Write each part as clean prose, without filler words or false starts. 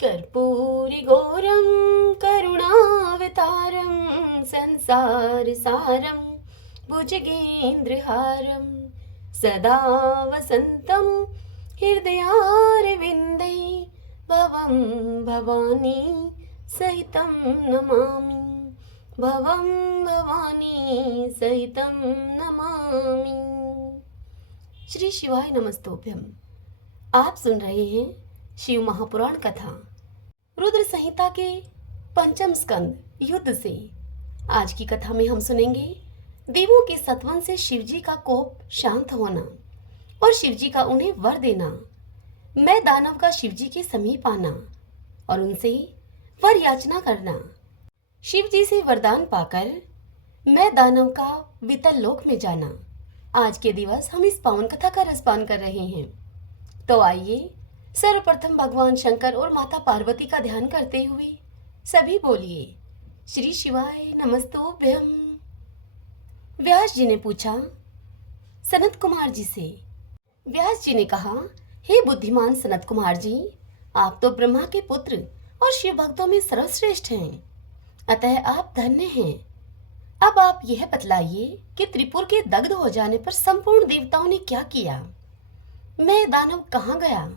कर्पूरिघोरं करुणावतारं संसारसारं भुजगेन्द्रहारं सदा वसन्तं हृदयारविन्दे भवं भवानी सहितं नमामि। भवं भवानी सहितं नमामि। श्री शिवाय नमस्तोभ्यम। आप सुन रहे हैं शिव महापुराण कथा रुद्र संहिता के पंचम स्कंद युद्ध से। आज की कथा में हम सुनेंगे देवों के सत्वन से शिवजी का कोप शांत होना और शिवजी का उन्हें वर देना, मैं दानव का शिवजी के समीप आना और उनसे वर याचना करना। शिवजी से वरदान पाकर मैं दानव का वितल लोक में जाना। आज के दिवस हम इस पावन कथा का रसपान कर रहे हैं। तो आइए सर्वप्रथम भगवान शंकर और माता पार्वती का ध्यान करते हुए सभी बोलिए श्री शिवाय नमस्तोभ्यम। व्यास जी ने पूछा सनत कुमार जी से। व्यास जी ने कहा, हे बुद्धिमान सनत कुमार जी, आप तो ब्रह्मा के पुत्र और शिव भक्तों में सर्वश्रेष्ठ हैं, अतः आप धन्य हैं। अब आप यह बतलाइए कि त्रिपुर के दग्ध हो जाने पर संपूर्ण देवताओं ने क्या किया, मैं दानव कहाँ गया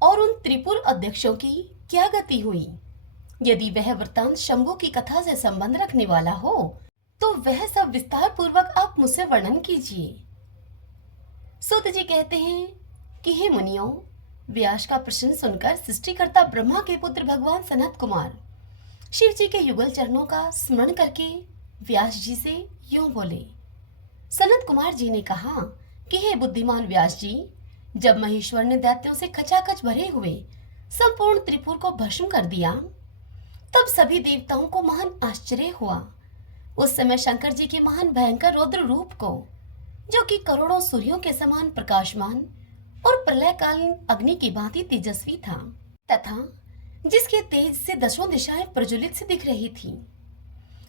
और उन त्रिपुर अध्यक्षों की क्या गति हुई। यदि वह वृत्तांत शंभु की कथा से संबंध रखने वाला हो तो वह सब विस्तार पूर्वक आप मुझसे वर्णन कीजिए। सूत जी कहते हैं कि हे मुनियों, व्यास का प्रश्न सुनकर सृष्टिकर्ता ब्रह्मा के पुत्र भगवान सनत कुमार शिव जी के युगल चरणों का स्मरण करके व्यास जी से यूं बोले। सनत कुमार जी ने कहा कि हे बुद्धिमान व्यास जी, जब महेश्वर ने दैत्यों से खचाखच भरे हुए संपूर्ण त्रिपुर को भस्म कर दिया तब सभी देवताओं को महान आश्चर्य हुआ। उस समय शंकर जी के महान भयंकर रौद्र रूप को, जो कि करोड़ों सूर्यों के समान प्रकाशमान और प्रलयकालीन अग्नि की भांति तेजस्वी था तथा जिसके तेज से दसों दिशाएं प्रज्वलित से दिख रही थी,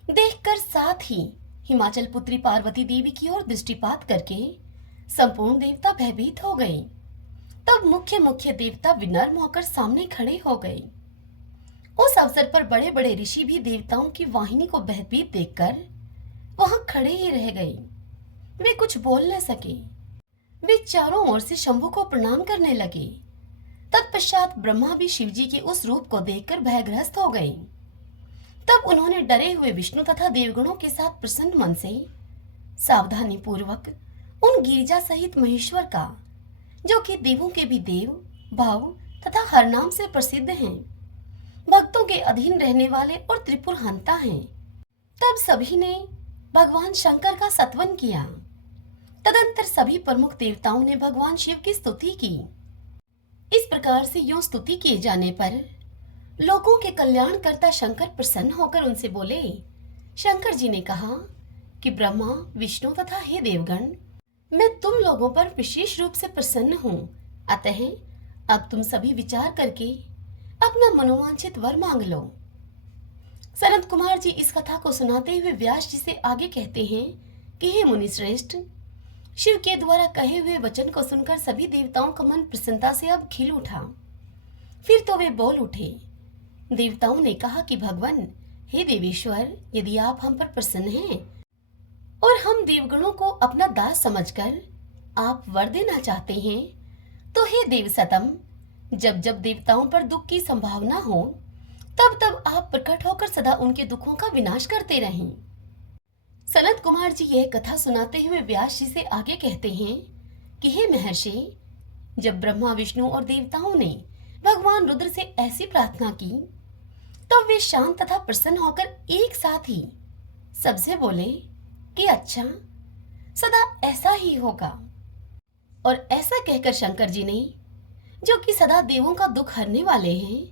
देखकर साथ ही हिमाचल पुत्री पार्वती देवी की ओर दृष्टिपात करके संपूर्ण देवता भयभीत हो गए। तब मुख्य मुख्य देवता विनम्र होकर सामने खड़े हो गए। उस अवसर पर बड़े बड़े ऋषि भी देवताओं की वाहिनी को भयभीत देखकर वहां खड़े ही रह गए। वे कुछ बोल न सके। वे चारों ओर से शंभु को प्रणाम करने लगे। तत्पश्चात ब्रह्मा भी शिवजी के उस रूप को देखकर भयग्रस्त हो गए। तब उन्होंने डरे हुए विष्णु तथा देवगणों के साथ प्रसन्न मन से सावधानी पूर्वक उन गिरिजा सहित महेश्वर का, जो कि देवों के भी देव, भाव तथा हर नाम से प्रसिद्ध हैं, भक्तों के अधीन रहने वाले और त्रिपुर हंता हैं, तब सभी ने भगवान शंकर का सत्वन किया। तदंतर सभी प्रमुख देवताओं ने भगवान शिव की स्तुति की। इस प्रकार से यूं स्तुति किए जाने पर लोगों के कल्याणकर्ता शंकर प्रसन्न होकर उनसे बोले। शंकर जी ने कहा कि ब्रह्मा, विष्णु तथा हे देवगण, मैं तुम लोगों पर विशेष रूप से प्रसन्न हूँ, अतः अब तुम सभी विचार करके अपना मनोवांछित वर मांग लो। सनत कुमार जी इस कथा को सुनाते हुए व्यास जी से आगे कहते हैं कि हे मुनि श्रेष्ठ, शिव के द्वारा कहे हुए वचन को सुनकर सभी देवताओं का मन प्रसन्नता से अब खिल उठा। फिर तो वे बोल उठे। देवताओं ने कहा कि भगवान, हे देवेश्वर, यदि आप हम पर प्रसन्न हैं और हम देवगणों को अपना दास समझकर आप वर देना चाहते हैं, तो हे देव सतम, जब जब देवताओं पर दुख की संभावना हो तब तब आप प्रकट होकर सदा उनके दुखों का विनाश करते रहें। सनत कुमार जी यह कथा सुनाते हुए व्यास जी से आगे कहते हैं कि हे महर्षि, जब ब्रह्मा, विष्णु और देवताओं ने भगवान रुद्र से ऐसी प्रार्थना की तब वे शांत तथा प्रसन्न होकर एक साथ ही सबसे बोले कि अच्छा, सदा ऐसा ही होगा। और ऐसा कहकर शंकर जी ने, जो कि सदा देवों का दुख हरने वाले हैं,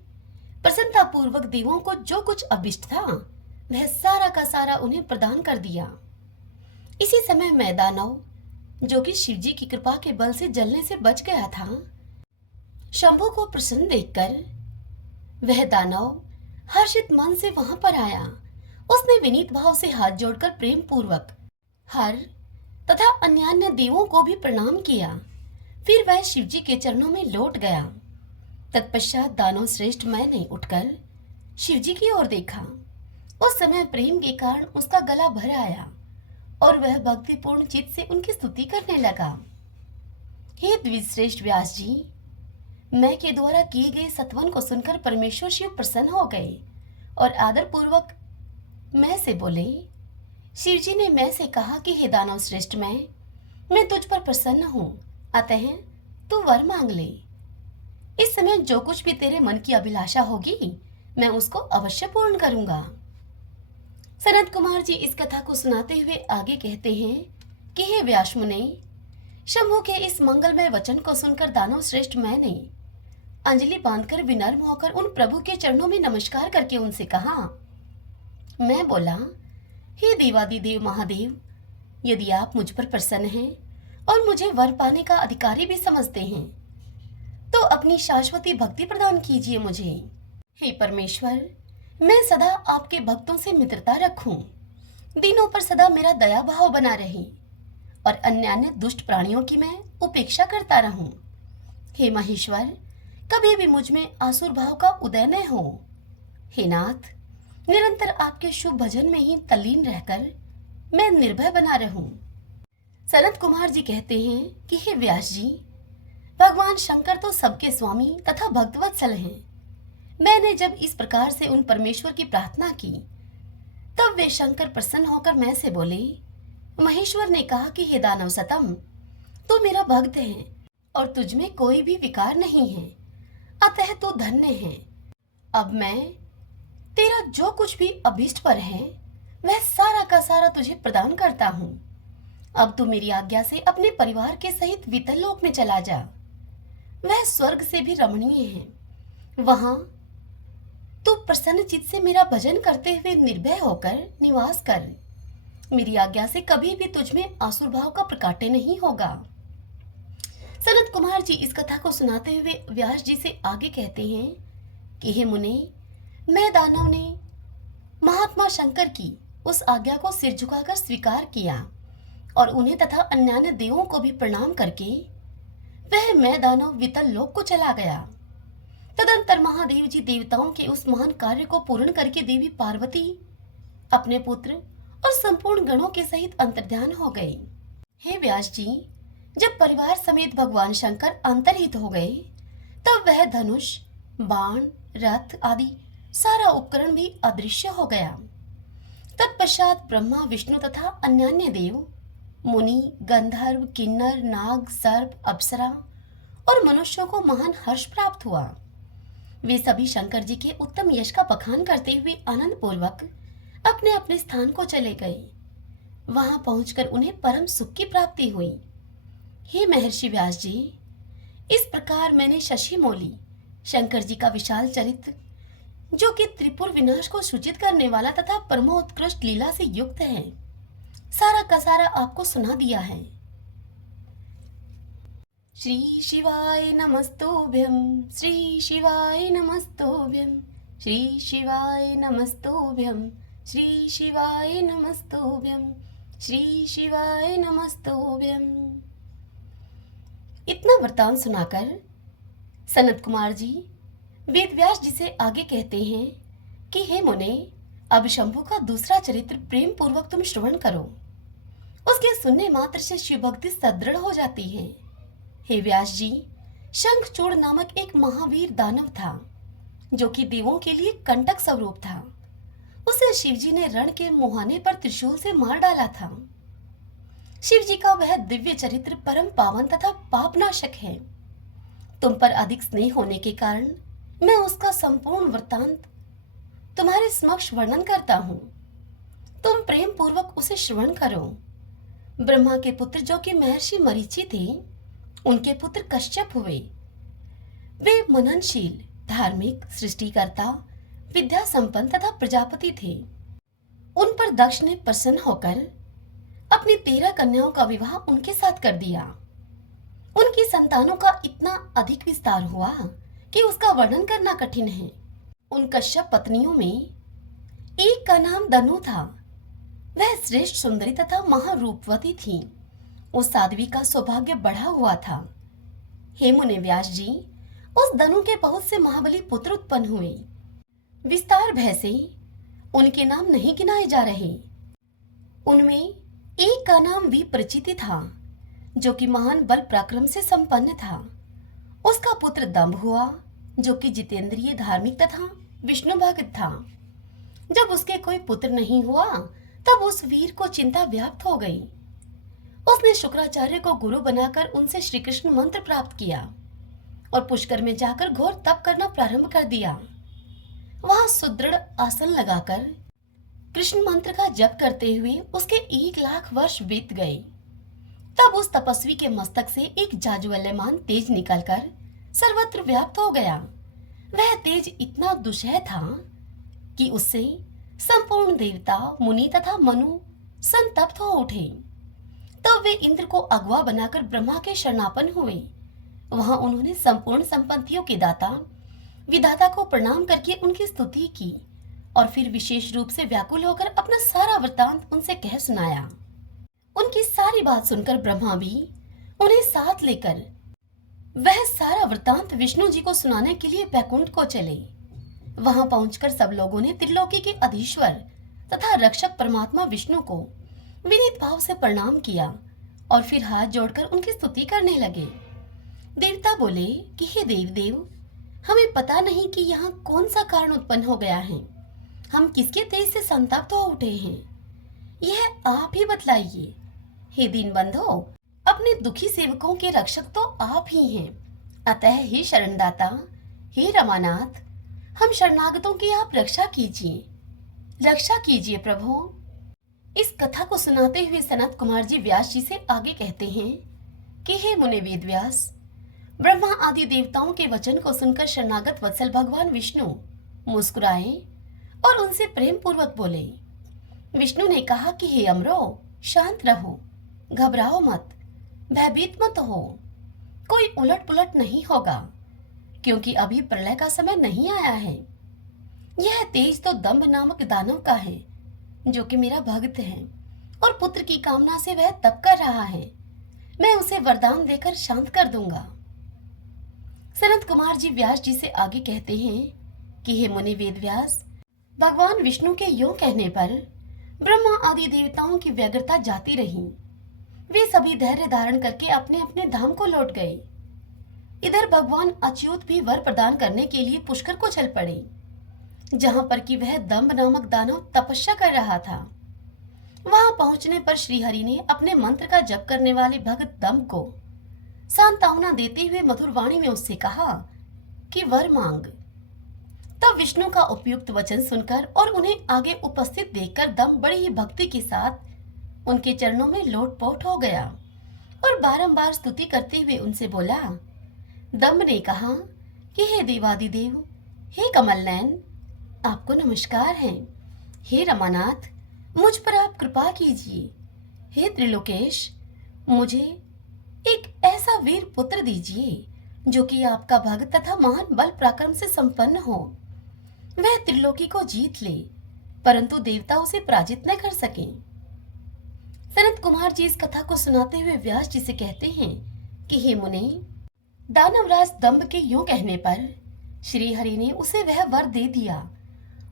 प्रसन्नता पूर्वक देवों को जो कुछ अभिष्ट था वह सारा का सारा उन्हें प्रदान कर दिया। इसी समय मैं दानव, जो कि शिवजी की कृपा के बल से जलने से बच गया था, शंभु को प्रसन्न देखकर वह दानव हर्षित मन से वहां पर आया। उसने विनीत भाव से हाथ जोड़कर प्रेम पूर्वक हर तथा अन्यान्य देवों को भी प्रणाम किया। फिर वह शिवजी के चरणों में लौट गया। तत्पश्चात दानव श्रेष्ठ मैंने उठकर शिवजी की ओर देखा। उस समय प्रेम के कारण उसका गला भर आया और वह भक्तिपूर्ण चित्त से उनकी स्तुति करने लगा। हे द्विजश्रेष्ठ व्यास जी, मैं के द्वारा किए गए सत्वन को सुनकर परमेश्वर शिव प्रसन्न हो गए और आदर पूर्वक मैं से बोले। शिवजी ने मैं से कहा कि हे दानव श्रेष्ठ, मैं तुझ पर प्रसन्न हूँ, अतः तू वर मांग ले। इस समय जो कुछ भी तेरे मन की अभिलाषा होगी मैं उसको अवश्य पूर्ण करूंगा। सनत कुमार जी इस कथा को सुनाते हुए आगे कहते हैं कि हे व्यास मुने, शंभु के इस मंगलमय वचन को सुनकर दानव श्रेष्ठ मैंने अंजलि बांधकर विनम्र होकर उन प्रभु के चरणों में नमस्कार करके उनसे कहा। मैं बोला, हे देवादिदेव महादेव, यदि आप मुझ पर प्रसन्न हैं और मुझे वर पाने का अधिकारी भी समझते हैं तो अपनी शाश्वती भक्ति प्रदान कीजिए मुझे। हे परमेश्वर, मैं सदा आपके भक्तों से मित्रता रखूं, दिनों पर सदा मेरा दया भाव बना रहे और अन्य दुष्ट प्राणियों की मैं उपेक्षा करता रहूं। हे महेश्वर, कभी भी मुझ में आसुर भाव का उदय न हो। हे नाथ, निरंतर आपके शुभ भजन में ही तल्लीन रहकर मैं निर्भय बना रहूं। सनत कुमार जी कहते हैं कि हे व्यास जी, भगवान शंकर तो सबके स्वामी तथा भक्तवत्सल हैं। मैंने जब इस प्रकार से उन परमेश्वर की प्रार्थना की तब वे शंकर प्रसन्न होकर मैं से बोले। महेश्वर ने कहा कि हे दानव सतम, तू मेरा भक्त है और तुझ में कोई भी विकार नहीं है, अतः तू धन्य है। अब मैं तेरा जो कुछ भी अभीष्ट पर है वह सारा का सारा तुझे प्रदान करता हूँ। अब तू मेरी आज्ञा से अपने परिवार के सहित वितल लोक में चला जा, वह स्वर्ग से भी रमणीय है। वहां तू प्रसन्न चित्त से मेरा भजन करते हुए निर्भय होकर निवास कर। मेरी आज्ञा से कभी भी तुझ में आसुर भाव का प्रकाट्य नहीं होगा। सनत कुमार जी इस कथा को सुनाते हुए व्यास जी से आगे कहते हैं कि हे मुने, मैं दानव ने महात्मा शंकर की उस आज्ञा को सिर झुकाकर स्वीकार किया और उन्हें तथा अन्य देवों को भी प्रणाम करके वह मैं दानव वितल लोक को चला गया। तदंतर महादेव जी देवताओं के उस महान कार्य को पूर्ण करके देवी पार्वती अपने पुत्र और संपूर्ण गणों के सहित अंतर्ध्यान हो गए। हे व्यास जी, जब परिवार समेत भगवान शंकर अंतर्हित हो गए तब वह धनुष, बाण, रथ आदि सारा उपकरण भी अदृश्य हो गया। तत्पश्चात ब्रह्मा, विष्णु तथा अन्य देव, मुनि, गंधर्व, किन्नर, नाग, सर्प, अप्सरा और मनुष्यों को महान हर्ष प्राप्त हुआ। वे सभी शंकर जी के उत्तम यश का बखान करते हुए आनंद पूर्वक अपने अपने स्थान को चले गए। वहां पहुंचकर उन्हें परम सुख की प्राप्ति हुई। हे महर्षि व्यास जी, इस प्रकार मैंने शशि मौली शंकर जी का विशाल चरित्र, जो कि त्रिपुर विनाश को सूचित करने वाला तथा परमोत्कृष्ट लीला से युक्त है, सारा का सारा आपको सुना दिया है। श्री शिवाय नमस्तुभ्यं, श्री शिवाय नमस्तुभ्यं, श्री शिवाय नमस्तुभ्यं, श्री शिवाय नमस्तुभ्यं, श्री शिवाय नमस्तुभ्यं। इतना वृतांत सुनाकर सनत कुमार जी वेदव्यास जी से आगे कहते हैं कि हे मुने, अब शंभु का दूसरा चरित्र प्रेम पूर्वक तुम श्रवण करो। उसके सुनने मात्र से शिव भक्ति सदृढ़ हो जाती है। हे व्यास जी, शंखचूड़ नामक एक महावीर दानव था जो कि देवों के लिए कंटक स्वरूप था। उसे शिवजी ने रण के मुहाने पर त्रिशूल से मार डाला था। शिवजी का वह दिव्य चरित्र परम पावन तथा पापनाशक है। तुम पर अधिक स्नेह होने के कारण मैं उसका संपूर्ण वृत्तांत तुम्हारे समक्ष वर्णन करता हूँ। तुम प्रेम पूर्वक उसे श्रवण करो। ब्रह्मा के पुत्र जो कि महर्षि मरीचि थे, उनके पुत्र कश्यप हुए। वे मननशील, धार्मिक, सृष्टिकर्ता, विद्या संपन्न तथा प्रजापति थे। उन पर दक्ष ने प्रसन्न होकर अपनी 13 कन्याओं का विवाह उनके साथ कर दिया। उनकी संतानों का इतना अधिक विस्तार हुआ कि उसका वर्णन करना कठिन है। उन कश्यप पत्नियों में एक का नाम दनु था। वह श्रेष्ठ सुंदरी तथा महारूपवती थी। उस साध्वी का सौभाग्य बढ़ा हुआ था। हे मुने व्यास जी, उस धनु के बहुत से महाबली पुत्र उत्पन्न हुए। विस्तार भय से उनके नाम नहीं गिनाए जा रहे। उनमें एक का नाम विप्रचिति था, जो कि महान बल पराक्रम से संपन्न था। उसका पुत्र दंभ हुआ, जो कि जितेंद्रिय, धार्मिक तथा विष्णु भक्त था। जब उसके कोई पुत्र नहीं हुआ, तब उस वीर को चिंता व्याप्त हो गई। उसने शुक्राचार्य को गुरु बनाकर उनसे श्री कृष्ण मंत्र प्राप्त किया और पुष्कर में जाकर घोर तप करना प्रारंभ कर दिया। वहां सुदृढ़ आसन लगाकर कृष्ण मंत्र का जप करते हुए उसके 1,00,000 वर्ष बीत गए। तब उस तपस्वी के मस्तक से एक जाज्वल्यमान तेज निकलकर सर्वत्र व्याप्त हो गया। वह तेज इतना दुस्सह था कि उससे संपूर्ण देवता, मुनि तथा मनु संतप्त हो उठे। तब वे इंद्र को अगवा बनाकर ब्रह्मा के शरणापन्न हुए। वहां उन्होंने संपूर्ण संपत्तियों के दाता विधाता को प्रणाम करके उनकी स्तुति की और फिर विशेष रूप से व्याकुल होकर अपना सारा वृत्तांत उनसे कह सुनाया। उनकी सारी बात सुनकर ब्रह्मा भी उन्हें साथ लेकर वह सारा वृत्तांत विष्णु जी को सुनाने के लिए बैकुंठ को चले। वहां पहुंचकर सब लोगों ने त्रिलोकी के अधीश्वर तथा रक्षक परमात्मा विष्णु को विनीत भाव से प्रणाम किया और फिर हाथ जोड़कर उनकी स्तुति करने लगे। देवता बोले कि हे देव देव, हमें पता नहीं कि यहाँ कौन सा कारण उत्पन्न हो गया है। हम किसके तेज से संतप्त हो उठे हैं, यह आप ही बतलाइए। हे दीनबंधो, अपने दुखी सेवकों के रक्षक तो आप ही हैं। अतः हे शरणदाता, हे रमानाथ, हम शरणागतों की आप रक्षा कीजिए, रक्षा कीजिए प्रभु। इस कथा को सुनाते हुए सनत कुमार जी व्यास जी से आगे कहते हैं कि हे मुने वेद व्यास, ब्रह्मा आदि देवताओं के वचन को सुनकर शरणागत वत्सल भगवान विष्णु मुस्कुराए और उनसे प्रेम पूर्वक बोले। विष्णु ने कहा कि हे अमरो, शांत रहो, घबराओ मत, भयभीत मत हो। कोई उलट पुलट नहीं होगा, क्योंकि अभी प्रलय का समय नहीं आया है। यह तेज तो दंभ नामक दानव का है, जो कि मेरा भक्त है और पुत्र की कामना से वह तप कर रहा है। मैं उसे वरदान देकर शांत कर दूंगा। सनत कुमार जी व्यास जी से आगे कहते हैं कि हे मुनि वेद व्यास, भगवान विष्णु के यूं कहने पर ब्रह्मा आदि देवताओं की व्यग्रता जाती रही। वे सभी धैर्य धारण करके अपने अपने धाम को लौट गए। इधर भगवान अच्युत भी वर प्रदान करने के लिए पुष्कर को चल पड़े, जहां पर कि वह दंभ नामक दानव तपस्या कर रहा था। वहां पहुंचने पर श्रीहरि ने अपने मंत्र का जप करने वाले भक्त दंभ को सांत्वना देते हुए मधुर वाणी में उससे कहा कि वर मांग। तब विष्णु का उपयुक्त वचन सुनकर और उन्हें आगे उपस्थित देखकर दंभ बड़ी ही भक्ति के साथ उनके चरणों में लोटपोट हो गया और बारंबार स्तुति करते हुए उनसे बोला। दंभ ने कहा कि हे देवादिदेव, हे कमल नयन, आपको नमस्कार है। हे रमानाथ, मुझ पर आप कृपा कीजिए। हे त्रिलोकेश, मुझे एक ऐसा वीर पुत्र दीजिए जो कि आपका भक्त तथा महान बल पराक्रम से संपन्न हो। वह त्रिलोकी को जीत ले, परंतु देवता उसे पराजित न कर सके। सनत कुमार जी इस कथा को सुनाते हुए व्यास जी से कहते हैं कि हे मुने, दानवराज दंभ के यूं कहने पर श्री हरि ने उसे वह वर दे दिया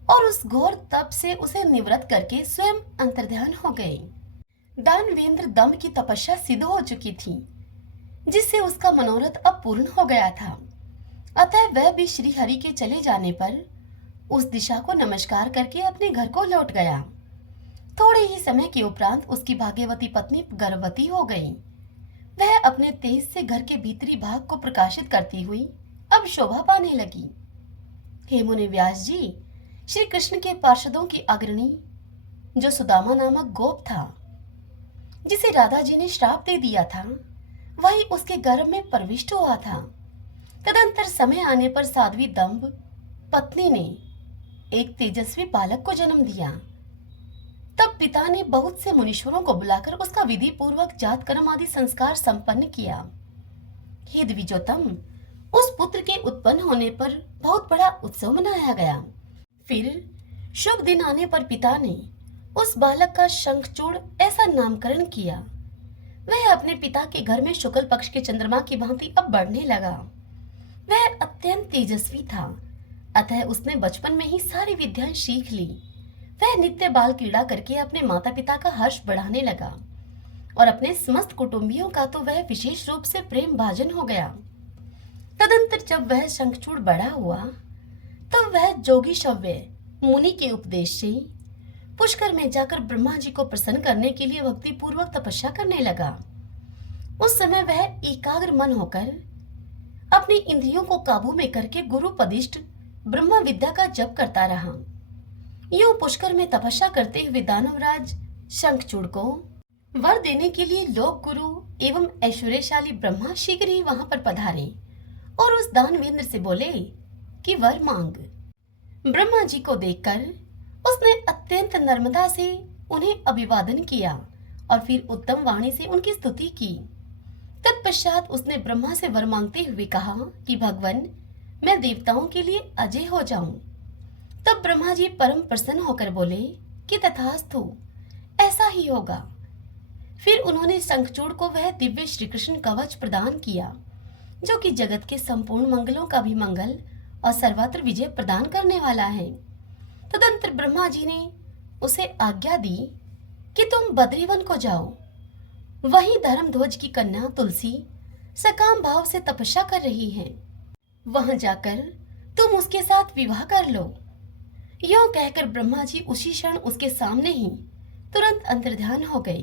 और उस घोर तप से उसे निवृत्त करके स्वयं अंतर्ध्यान हो गए। दानवेंद्र दंभ की तपस्या सिद्ध हो चुकी थी, जिससे उसका मनोरथ अब पूर्ण हो गया था। अतः वह भी श्री हरि के चले जाने पर उस दिशा को नमस्कार करके अपने घर को लौट गया। थोड़े ही समय के उपरांत उसकी भाग्यवती पत्नी गर्भवती हो गई। वह अपने तेज से घर के भीतरी भाग को प्रकाशित करती हुई अब शोभा पाने लगी। हे मुनि व्यास जी, श्री कृष्ण के पार्षदों की अग्रणी जो सुदामा नामक गोप था, जिसे राधा जी ने श्राप दे दिया था, वही उसके गर्भ में प्रविष्ट हुआ था। तदंतर समय आने पर साध्वी दंभ पत्नी ने एक तेजस्वी बालक को जन्म दिया। तब पिता ने बहुत से मुनीश्वरों को बुलाकर उसका विधि पूर्वक जात कर्म आदि संस्कार संपन्न किया। हे द्विजोतम, उस पुत्र के उत्पन्न होने पर बहुत बड़ा उत्सव मनाया गया। फिर शुभ दिन आने पर पिता ने उस बालक का शंखचूड़ ऐसा नामकरण किया। वह अपने पिता के घर में शुक्ल पक्ष के चंद्रमा की भांति अब बढ़ने लगा। वह अत्यंत तेजस्वी था, अतः उसने बचपन में ही सारी विद्याएं सीख ली। वह नित्य बाल क्रीड़ा करके अपने माता पिता का हर्ष बढ़ाने लगा और अपने समस्त कुटुंबियों का तो वह विशेष रूप से प्रेम भाजन हो गया। तदंतर जब वह शंखचूड़ बड़ा हुआ तब वह जोगी शव्य मुनि के उपदेश से पुष्कर में जाकर ब्रह्मा जी को प्रसन्न करने के लिए भक्ति पूर्वक तपस्या करने लगा। उस समय वह एकाग्र मन होकर अपनी इंद्रियों को काबू में करके गुरुपदिष्ट ब्रह्मा विद्या का जप करता रहा। यूं पुष्कर में तपस्या करते हुए दानवराज शंखचूड़ को वर देने के लिए लोक गुरु एवं ऐश्वर्यशाली ब्रह्मा शीघ्र ही वहां पर पधारे और उस दानवेंद्र से बोले कि वर मांग। ब्रह्मा जी को देखकर उसने अत्यंत नम्रता से उन्हें अभिवादन किया और फिर उत्तम वाणी से उनकी स्तुति की। तत्पश्चात उसने ब्रह्मा से वर मांगते हुए कहा कि भगवान, मैं देवताओं के लिए अजय हो जाऊं। तब ब्रह्मा जी परम प्रसन्न होकर बोले कि तथास्तु, ऐसा ही होगा। फिर उन्होंने शंखचूड़ को वह दिव्य श्री कृष्ण कवच प्रदान किया जो कि जगत के संपूर्ण मंगलों का भी मंगल और सर्वत्र विजय प्रदान करने वाला है। तदंतर ब्रह्मा जी ने उसे आज्ञा दी कि तुम बद्रीवन को जाओ। वहीं धर्मध्वज की कन्या तुलसी सकाम भाव से तपस्या कर रही है। वहां जाकर तुम उसके साथ विवाह कर लो। यों कहकर ब्रह्मा जी उसी क्षण उसके सामने ही तुरंत अंतर्ध्यान हो गए।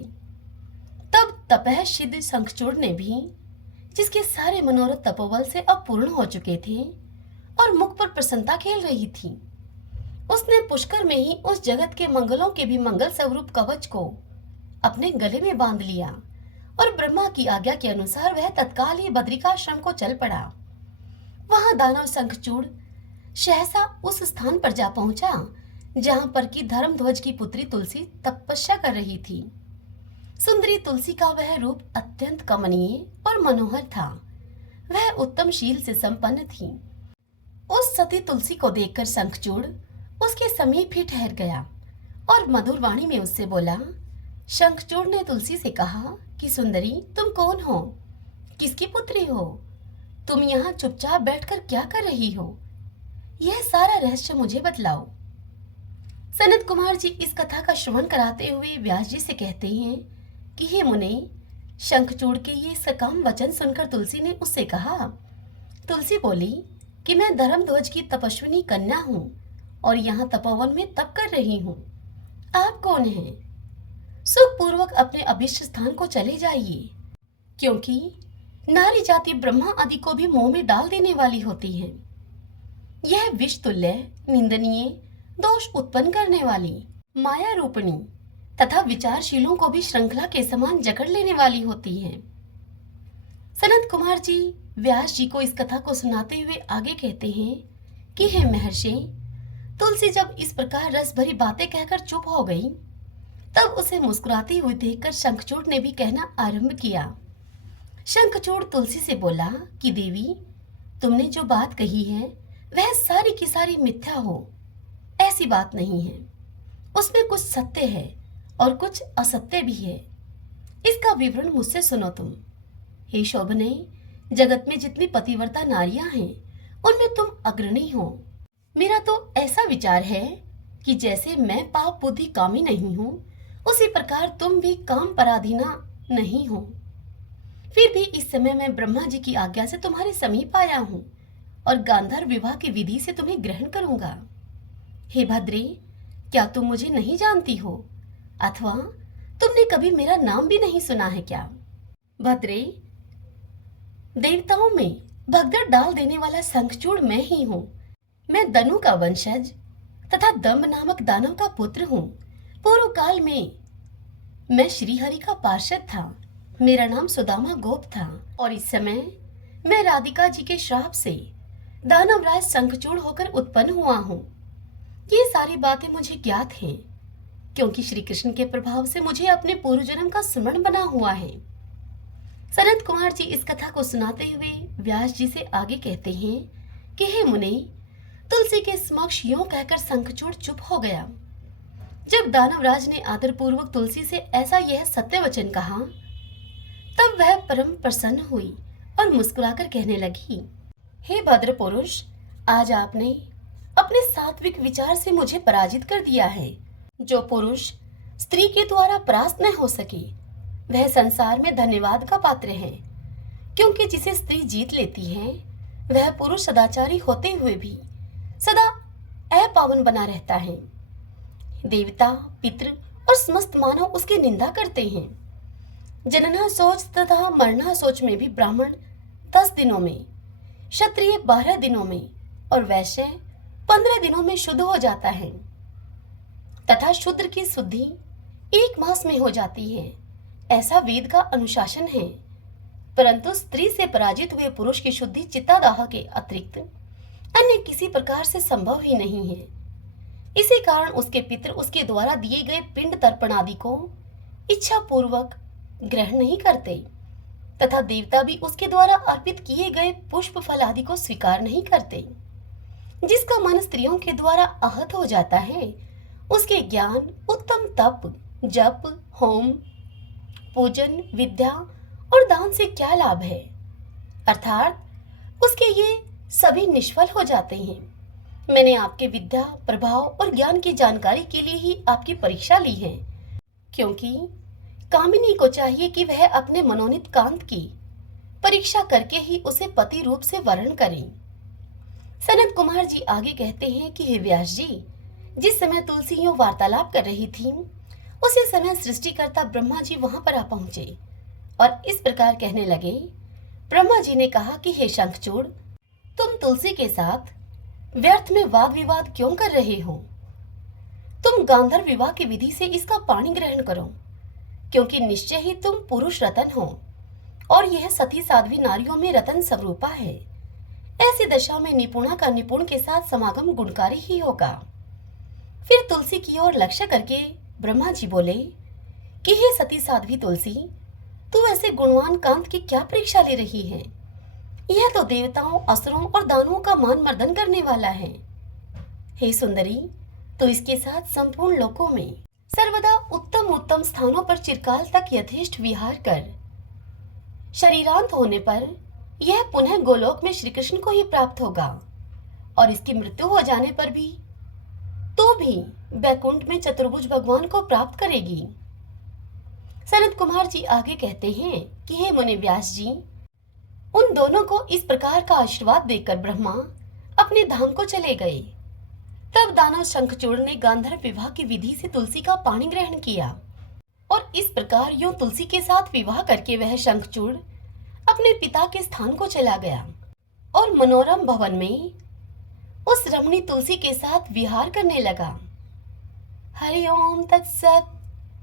तब तपः सिद्ध शंखचूड़ ने भी, जिसके सारे मनोरथ तपोबल से अब पूर्ण हो चुके थे और मुख पर प्रसन्नता खेल रही थी, उसने पुष्कर में ही उस जगत के मंगलों के भी मंगल स्वरूप कवच को अपने गले में बांध लिया और ब्रह्मा की आज्ञा के अनुसार वह तत्काल ही बद्रिकाश्रम को चल पड़ा। वहां दानव शंखचूड़ सहसा उस स्थान पर जा पहुंचा जहां पर की धर्मध्वज की पुत्री तुलसी तपस्या कर रही थी। सुंदरी तुलसी का वह रूप अत्यंत कमनीय और मनोहर था। वह उत्तम शील से संपन्न थी। उस सती तुलसी को देखकर शंखचूड़ उसके समीप ही ठहर गया और मधुर वाणी में उससे बोला। शंखचूड़ ने तुलसी से कहा कि सुंदरी, तुम कौन हो? किसकी पुत्री हो? तुम यहाँ चुपचाप बैठकर क्या कर रही हो? यह सारा रहस्य मुझे बतलाओ। सनत कुमार जी इस कथा का श्रवण कराते हुए व्यास जी से कहते हैं कि हे मुने, शंखचूड़ के ये सकाम वचन सुनकर तुलसी ने उससे कहा। तुलसी बोली कि मैं धर्मध्वज की तपस्विनी कन्या हूँ और यहाँ तपोवन में तप कर रही हूँ। आप कौन हैं? सुखपूर्वक अपने अभिष्ट स्थान को चले जाइए, क्योंकि नारी जाति ब्रह्मा आदि को भी मोह में डाल देने वाली होती है। यह विष तुल्य, निंदनीय, दोष उत्पन्न करने वाली, माया रूपणी तथा विचारशीलों को भी श्रृंखला के समान जकड़ लेने वाली होती है। सनत कुमार जी व्यास जी को इस कथा को सुनाते हुए आगे कहते हैं कि हे महर्षि, तुलसी जब इस प्रकार रस भरी बातें कहकर चुप हो गई, तब उसे मुस्कुराती हुई देखकर शंखचूड़ ने भी कहना आरंभ किया। शंखचूड़ तुलसी से बोला कि देवी, तुमने जो बात कही है वह सारी की सारी मिथ्या हो, ऐसी बात नहीं है। उसमें कुछ सत्य है और कुछ असत्य भी है। इसका विवरण मुझसे सुनो तुम। हे शोभने, जगत में जितनी पतिव्रता नारियां हैं उनमें तुम अग्रणी हो। मेरा तो ऐसा विचार है कि जैसे मैं पाप बुद्धि कामी नहीं हूँ, उसी प्रकार तुम भी काम पराधीना नहीं हो। फिर भी इस समय मैं ब्रह्मा जी की आज्ञा से तुम्हारे समीप आया हूँ और गांधार विवाह की विधि से तुम्हें ग्रहण करूंगा। हे भद्रे, क्या तुम मुझे नहीं जानती हो अथवा तुमने कभी मेरा नाम भी नहीं सुना है क्या? भद्रे, देवताओं में भगदड़ डाल देने वाला शंखचूड़ मैं ही हूँ। मैं दनु का वंशज तथा दम्भ नामक दानव का पुत्र हूँ। पूर्व काल में मैं श्रीहरि का पार्षद था। मेरा नाम सुदामा गोप था और इस समय मैं राधिका जी के श्राप से दानवराज शंखचूड़ होकर उत्पन्न हुआ हूँ। ये सारी बातें मुझे ज्ञात हैं, क्योंकि श्री कृष्ण के प्रभाव से मुझे अपने पूर्व जन्म का स्मरण बना हुआ है। सनत कुमार जी इस कथा को सुनाते हुए व्यास जी से आगे कहते हैं कि हे मुने, तुलसी के समक्ष यों कहकर शंखचूड़ चुप हो गया। जब दानवराज ने आदरपूर्वक तुलसी से ऐसा यह सत्य वचन कहा, तब वह परम प्रसन्न हुई और मुस्कुराकर कहने लगी हे भद्र पुरुष, आज आपने अपने सात्विक विचार से मुझे पराजित कर दिया है। जो पुरुष स्त्री के द्वारा परास्त न हो सके वह संसार में धन्यवाद का पात्र है, क्योंकि जिसे स्त्री जीत लेती है वह पुरुष सदाचारी होते हुए भी सदा अपावन बना रहता है। देवता, पितृ और समस्त मानव उसकी निंदा करते हैं। जनना सोच तथा मरना सोच में भी ब्राह्मण 10 दिनों में, क्षत्रिय 12 दिनों में और वैश्य 15 दिनों में शुद्ध हो जाता है तथा शूद्र की शुद्धि 1 मास में हो जाती है, ऐसा वेद का अनुशासन है। परंतु स्त्री से पराजित हुए पुरुष की शुद्धि चित्तादाह के अतिरिक्त अन्य किसी प्रकार से संभव ही नहीं है। इसी कारण उसके पितृ उसके द्वारा दिए गए पिंड तर्पण आदि को इच्छा पूर्वक ग्रहण नहीं करते तथा देवता भी उसके द्वारा अर्पित किए गए पुष्प फल आदि को स्वीकार नहीं करते। जिसका मन स्त्रियों के द्वारा आहत हो जाता है उसके ज्ञान, उत्तम तप, जप, होम, पूजन, विद्या और दान से क्या लाभ है? अर्थात उसके ये सभी निष्फल हो जाते हैं। मैंने आपके विद्या, प्रभाव और ज्ञान की जानकारी के लिए ही आपकी परीक्षा ली है, क्योंकि कामिनी को चाहिए कि वह अपने मनोनीत कांत की परीक्षा करके ही उसे पति रूप से वर्ण करें। सनत कुमार जी आगे कहते हैं कि हे व्यास जी, जिस समय तुलसी यूं वार्तालाप कर रही थी उसी समय सृष्टिकर्ता ब्रह्मा जी वहां पर आ पहुंचे और इस प्रकार कहने लगे। ब्रह्मा जी ने कहा कि हे शंखचूड़, तुम तुलसी के साथ व्यर्थ में वाद विवाद क्यों कर रहे हो? तुम गांधर्व विवाह की विधि से इसका पाणी ग्रहण करो, क्योंकि निश्चय ही तुम पुरुष रतन हो और यह सती साध्वी नारियों में रतन स्वरूपा है। ऐसी दशा में निपुणा का निपुण के साथ समागम गुणकारी ही होगा। फिर तुलसी की ओर लक्ष्य करके ब्रह्मा जी बोले कि हे सती साध्वी तुलसी, तू ऐसे गुणवान कांत की क्या परीक्षा ले रही है? यह तो देवताओं, असुरों और दानवों का मान मर्दन करने वाला है। हे सुंदरी, तो इसके साथ संपूर्ण लोकों में सर्वदा उत्तम उत्तम स्थानों पर चिरकाल तक यथेष्ट विहार कर शरीरांत होने पर यह पुनः गोलोक में श्री कृष्ण को ही प्राप्त होगा और इसकी मृत्यु हो जाने पर भी तो भी बैकुंठ में चतुर्भुज भगवान को प्राप्त करेगी। सनत कुमार जी आगे कहते हैं कि हे मुनि व्यास जी, उन दोनों को इस प्रकार का आशीर्वाद देकर ब्रह्मा अपने धाम को चले गए। तब दानव शंखचूड़ ने गांधर्व विवाह की विधि से तुलसी का पाणी ग्रहण किया और इस प्रकार यूं तुलसी के साथ विवाह करके वह शंखचूड़ अपने पिता के स्थान को चला गया और मनोरम भवन में उस रमणी तुलसी के साथ विहार करने लगा। हरि ओम तत्सत।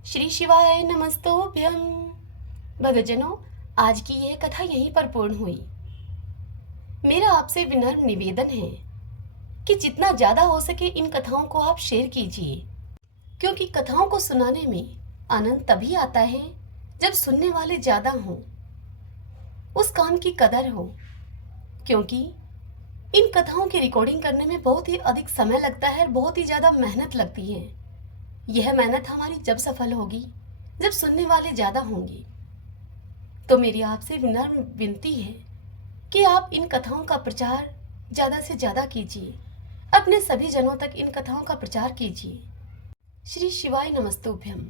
श्री शिवाय नमस्तुभ्यं। भक्तजनों, आज की यह कथा यहीं पर पूर्ण हुई। मेरा आपसे विनम्र निवेदन है कि जितना ज्यादा हो सके इन कथाओं को आप शेयर कीजिए, क्योंकि कथाओं को सुनाने में आनंद तभी आता है जब सुनने वाले ज्यादा हों, उस काम की कदर हो। क्योंकि इन कथाओं की रिकॉर्डिंग करने में बहुत ही अधिक समय लगता है और बहुत ही ज्यादा मेहनत लगती है। यह मेहनत हमारी जब सफल होगी जब सुनने वाले ज्यादा होंगे। तो मेरी आपसे विनम्र विनती है कि आप इन कथाओं का प्रचार ज्यादा से ज्यादा कीजिए, अपने सभी जनों तक इन कथाओं का प्रचार कीजिए। श्री शिवाय नमस्तुभ्यम।